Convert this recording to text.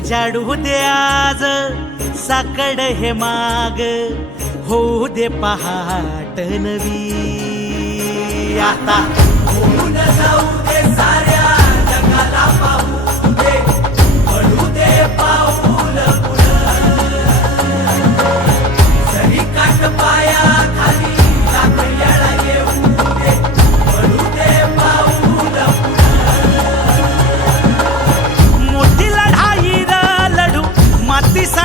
उजाडू दे आज साकड हे माग होऊ दे पहाट नवी. आता जाऊ.